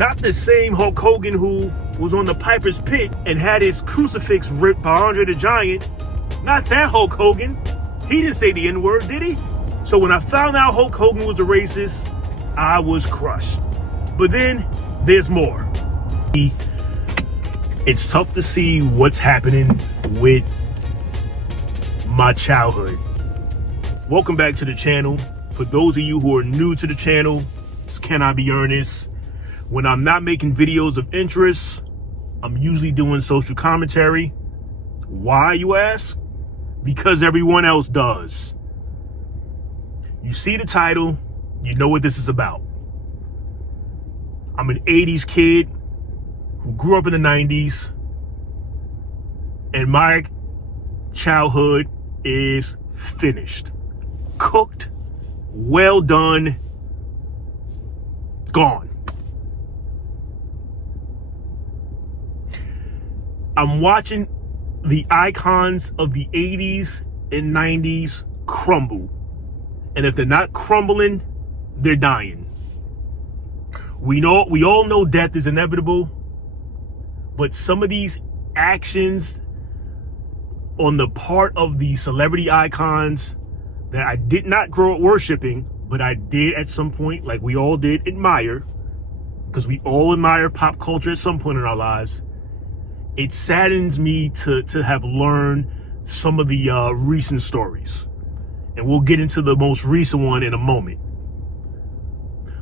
Not the same Hulk Hogan who was on the Piper's Pit and had his crucifix ripped by Andre the Giant. Not that Hulk Hogan. He didn't say the N-word, did he? So when I found out Hulk Hogan was a racist, I was crushed. But then there's more. It's tough to see what's happening with my childhood. Welcome back to the channel. For those of you who are new to the channel, this Can I Be Ernest. When I'm not making videos of interest, I'm usually doing social commentary. Why, you ask? Because everyone else does. You see the title, you know what this is about. I'm an 80s kid who grew up in the 90s, and my childhood is finished. Cooked, well done, gone. I'm watching the icons of the 80s and 90s crumble. And if they're not crumbling, they're dying. We all know death is inevitable, but some of these actions on the part of the celebrity icons that I did not grow up worshiping, but I did at some point, like we all did, admire, because we all admire pop culture at some point in our lives. It saddens me to have learned some of the recent stories. And we'll get into the most recent one in a moment.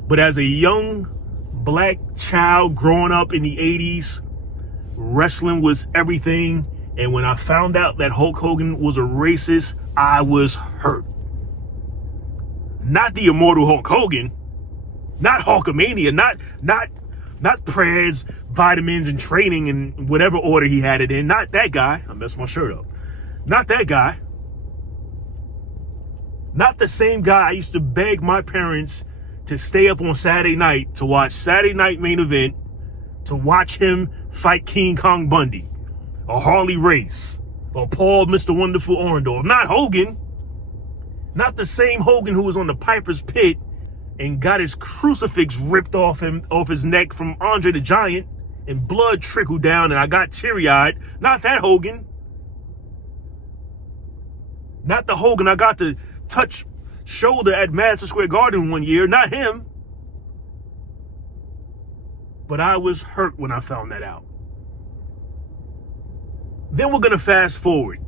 But as a young black child growing up in the 80s, wrestling was everything. And when I found out that Hulk Hogan was a racist, I was hurt. Not the immortal Hulk Hogan, not Hulkamania, not prayers, vitamins, and training in whatever order he had it in. Not that guy. I messed my shirt up. Not that guy. Not the same guy I used to beg my parents to stay up on Saturday night to watch Saturday Night Main Event, to watch him fight King Kong Bundy, or Harley Race, or Paul Mr. Wonderful Orndorff. Not Hogan. Not the same Hogan who was on the Piper's Pit and got his crucifix ripped off his neck from Andre the Giant, and blood trickled down and I got teary-eyed. Not that Hogan. Not the Hogan I got to touch shoulder at Madison Square Garden one year. Not him. But I was hurt when I found that out. Then we're going to fast forward.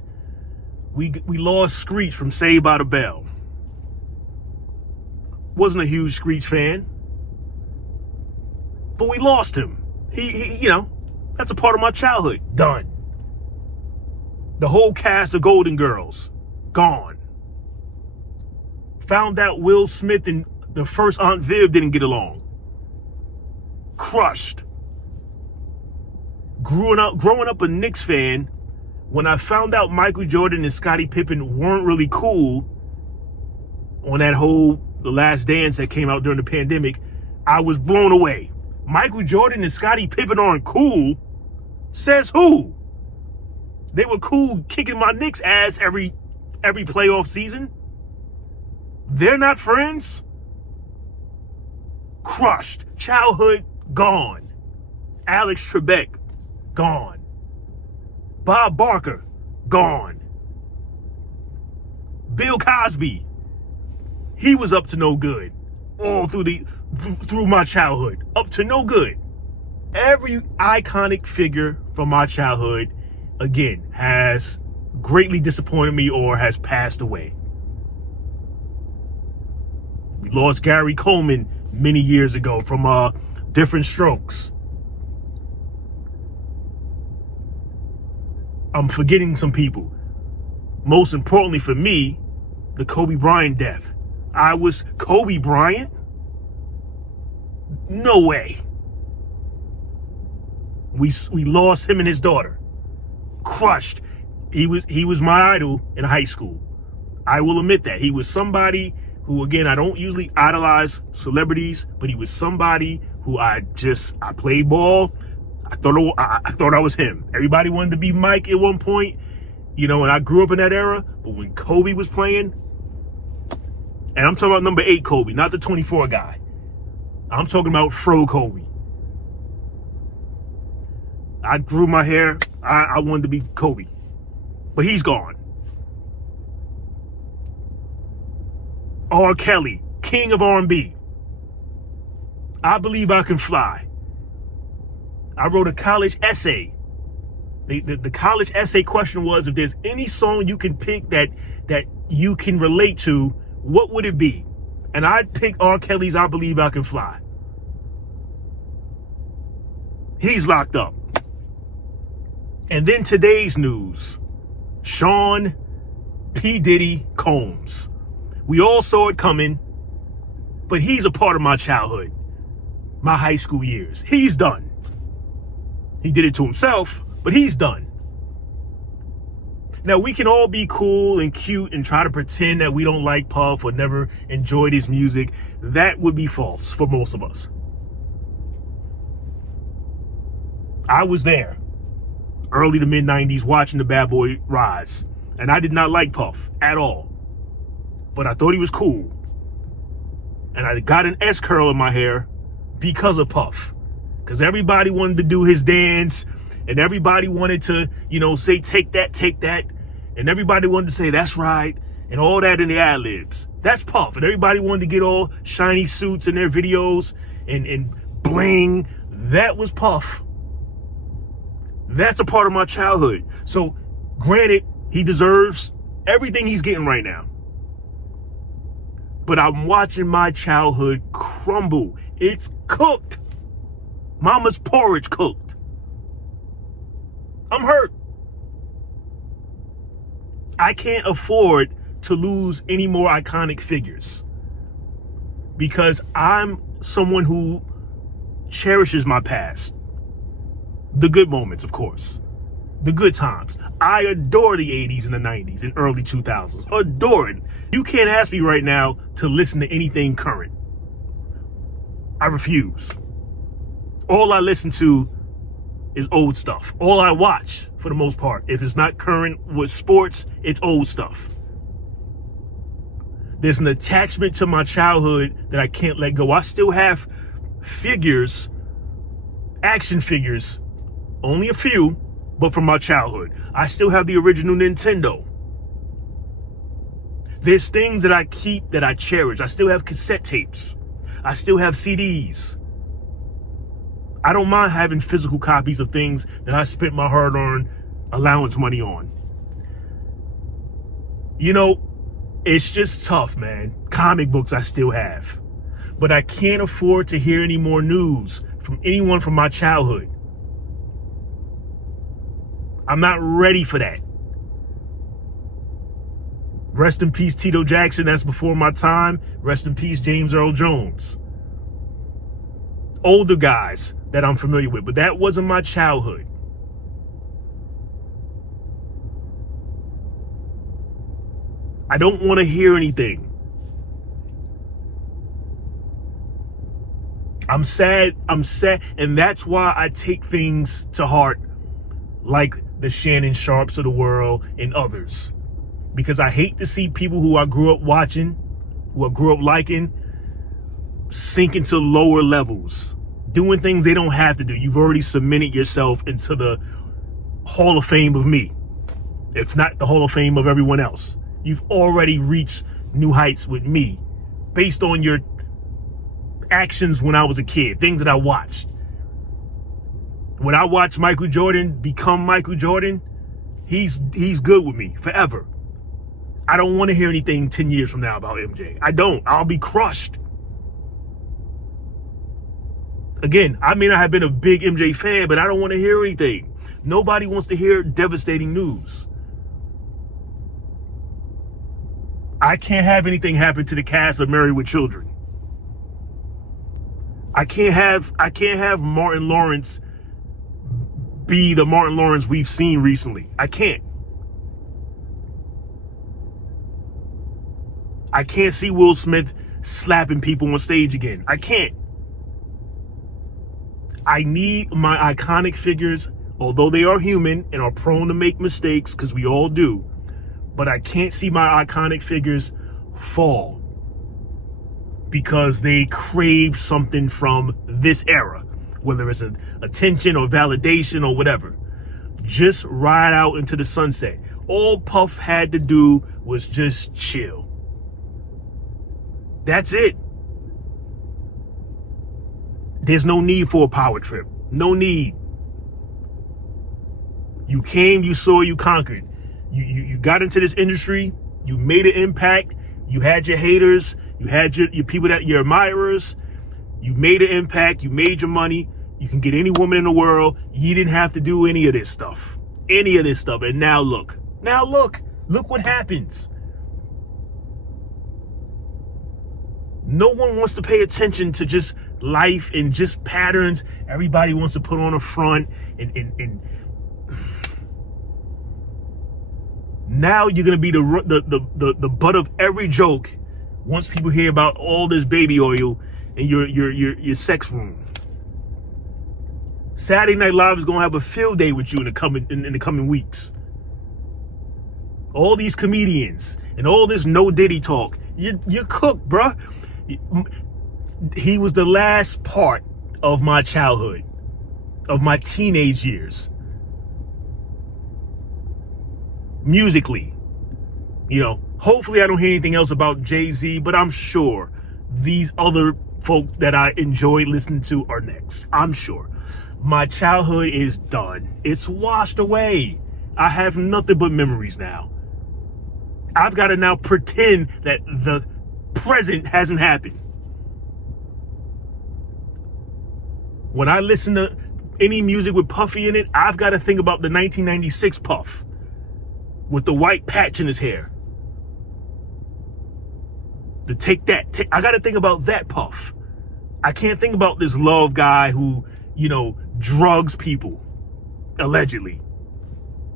We lost Screech from Saved by the Bell. Wasn't a huge Screech fan, but we lost him. He that's a part of my childhood. Done. The whole cast of Golden Girls, gone. Found out Will Smith and the first Aunt Viv didn't get along. Crushed. Growing up a Knicks fan, when I found out Michael Jordan and Scottie Pippen weren't really cool on that whole The Last Dance that came out during the pandemic, I was blown away. Michael Jordan and Scottie Pippen aren't cool? Says who? They were cool kicking my Knicks ass every playoff season. They're not friends? Crushed. Childhood gone. Alex Trebek gone. Bob Barker gone. Bill Cosby, he was up to no good all through my childhood. Up to no good. Every iconic figure from my childhood, again, has greatly disappointed me or has passed away. We lost Gary Coleman many years ago from Different Strokes. I'm forgetting some people. Most importantly for me, the Kobe Bryant death. I was Kobe Bryant? No way. We lost him and his daughter. Crushed. He was my idol in high school. I will admit that. He was somebody who, again, I don't usually idolize celebrities, but he was somebody who I played ball. I thought I was him. Everybody wanted to be Mike at one point, and I grew up in that era. But when Kobe was playing, and I'm talking about number 8 Kobe, not the 24 guy. I'm talking about Fro Kobe. I grew my hair. I wanted to be Kobe. But he's gone. R. Kelly, king of R&B. I Believe I Can Fly. I wrote a college essay. The college essay question was, if there's any song you can pick that you can relate to, what would it be? And I'd pick R. Kelly's I Believe I Can Fly. He's locked up. And then today's news. Sean P Diddy Combs. We all saw it coming, but he's a part of my childhood, my high school years. He's done. He did it to himself, but he's done. Now, we can all be cool and cute and try to pretend that we don't like Puff or never enjoyed his music. That would be false for most of us. I was there early to mid 90s watching the bad boy rise, and I did not like Puff at all, but I thought he was cool. And I got an S curl in my hair because of Puff, because everybody wanted to do his dance, and everybody wanted to, say, take that. And everybody wanted to say, that's right. And all that in the ad libs. That's Puff. And everybody wanted to get all shiny suits in their videos and bling. That was Puff. That's a part of my childhood. So granted, he deserves everything he's getting right now. But I'm watching my childhood crumble. It's cooked. Mama's porridge cooked. I'm hurt. I can't afford to lose any more iconic figures because I'm someone who cherishes my past. The good moments, of course. The good times. I adore the 80s and the 90s and early 2000s. Adore it. You can't ask me right now to listen to anything current. I refuse. All I listen to is old stuff. All I watch, for the most part, if it's not current with sports, it's old stuff. There's an attachment to my childhood that I can't let go. I still have figures, action figures, only a few, but from my childhood. I still have the original Nintendo. There's things that I keep that I cherish. I still have cassette tapes. I still have CDs. I don't mind having physical copies of things that I spent my hard-earned allowance money on. It's just tough, man. Comic books I still have. But I can't afford to hear any more news from anyone from my childhood. I'm not ready for that. Rest in peace, Tito Jackson. That's before my time. Rest in peace, James Earl Jones. Older guys that I'm familiar with, but that wasn't my childhood. I don't want to hear anything. I'm sad, and that's why I take things to heart like the Shannon Sharps of the world and others. Because I hate to see people who I grew up watching, who I grew up liking, sink into lower levels, doing things they don't have to do. You've already cemented yourself into the Hall of Fame of me, if not the Hall of Fame of everyone else. You've already reached new heights with me based on your actions when I was a kid, things that I watched. When I watched Michael Jordan become Michael Jordan, he's good with me forever. I don't want to hear anything 10 years from now about MJ. I don't. I'll be crushed. Again, I may not have been a big MJ fan, but I don't want to hear anything. Nobody wants to hear devastating news. I can't have anything happen to the cast of Married with Children. I can't have Martin Lawrence be the Martin Lawrence we've seen recently. I can't. I can't see Will Smith slapping people on stage again. I can't. I need my iconic figures, although they are human and are prone to make mistakes, because we all do, but I can't see my iconic figures fall because they crave something from this era. whether it's attention or validation or whatever. Just ride out into the sunset. All Puff had to do was just chill. That's it. There's no need for a power trip. No need. You came, you saw, you conquered. You got into this industry. You made an impact. You had your haters. You had your people your admirers. You made an impact. You made your money. You can get any woman in the world. You didn't have to do any of this stuff. Any of this stuff. And now look. Look what happens. No one wants to pay attention to just life and just patterns. Everybody wants to put on a front and now you're gonna be the butt of every joke once people hear about all this baby oil in your sex room. Saturday Night Live is gonna have a field day with you in the coming weeks. All these comedians and all this no Diddy talk. You're cooked, bruh. He was the last part of my childhood, of my teenage years. Musically, hopefully I don't hear anything else about Jay-Z, but I'm sure these other folks that I enjoy listening to are next. I'm sure. My childhood is done. It's washed away. I have nothing but memories now. I've got to now pretend that the present hasn't happened. When I listen to any music with Puffy in it, I've got to think about the 1996 Puff with the white patch in his hair. I got to think about that Puff. I can't think about this love guy who, drugs people, allegedly,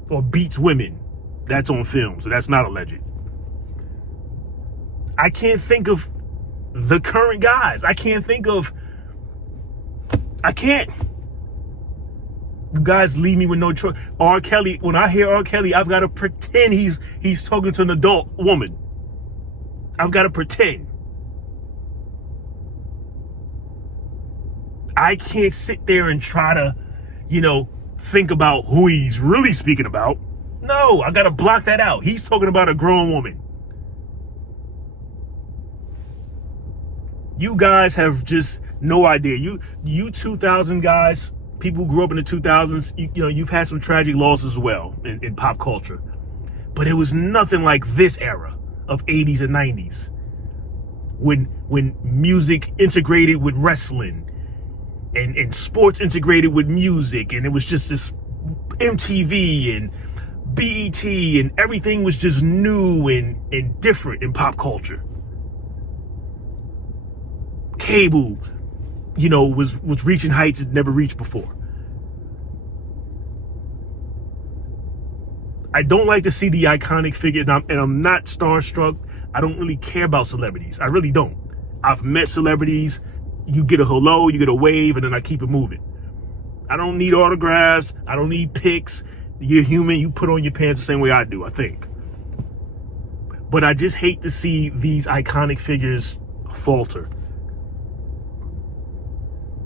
or beats women. That's on film, so that's not alleged. I can't think of the current guys. I can't. You guys leave me with no choice. R. Kelly, when I hear R. Kelly, I've got to pretend he's talking to an adult woman. I've got to pretend. I can't sit there and try to, think about who he's really speaking about. No, I got to block that out. He's talking about a grown woman. You guys have just no idea. You 2000 guys, people who grew up in the 2000s, you've had some tragic losses as well in pop culture. But it was nothing like this era of 80s and 90s. When music integrated with wrestling and sports integrated with music, and it was just this MTV and BET, and everything was just new and different in pop culture. Cable, was reaching heights it never reached before. I don't like to see the iconic figure, and I'm not starstruck. I don't really care about celebrities. I really don't. I've met celebrities. You get a hello, you get a wave, and then I keep it moving. I don't need autographs. I don't need pics. You're human. You put on your pants the same way I do, I think. But I just hate to see these iconic figures falter.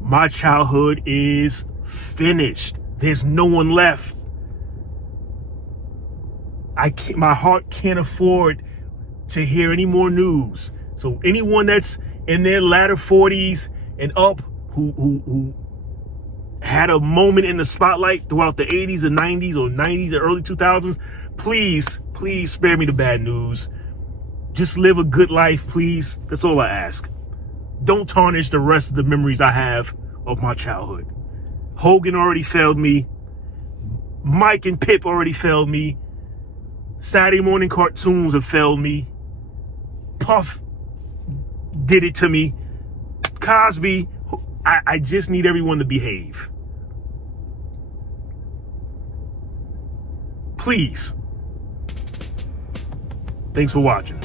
My childhood is finished. There's no one left. My heart can't afford to hear any more news. So anyone that's in their latter 40s and up who had a moment in the spotlight throughout the 80s and 90s or 90s or early 2000s, please spare me the bad news. Just live a good life, please. That's all I ask. Don't tarnish the rest of the memories I have of my childhood. Hogan already failed me. Mike and Pip already failed me. Saturday morning cartoons have failed me. Puff did it to me. Cosby. I just need everyone to behave. Please. Thanks for watching.